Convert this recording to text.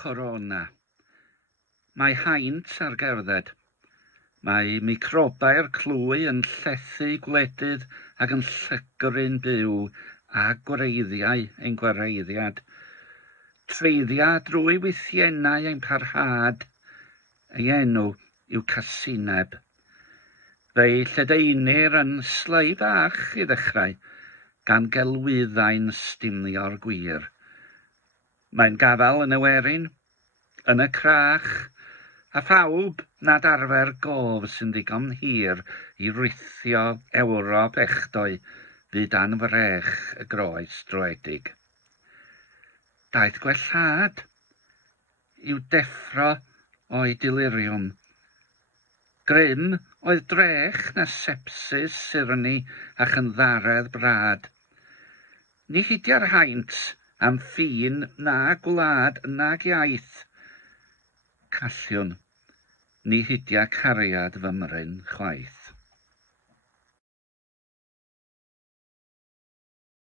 corona. Mae haint ar gerdded. Mae microbau'r clwy yn llethu gwledydd ac yn llygru'n byw a gwreiddiau ein gwareiddiad. Treiddia drwy weithiennau ein parhad, ei enw yw casineb. Fe'i lledaenir yn slei bach i ddechrau, gan gelwyddau'n stumio'r gwir. Mae'n gafal yn y werin, yn y crach, a phawb nad arfer gof sy'n ddigon hir i rithio Ewrop echdoi fyd anfrech y groes droedig. Daeth gwellhad i'w deffro o'i deliriwm. Grym oedd drech na sepsis, sirni a chynddaredd brad. Ni hidia'r haint am ffin na gwlad nag iaith. Calliwn, ni hidia cariad fymryn chwaith.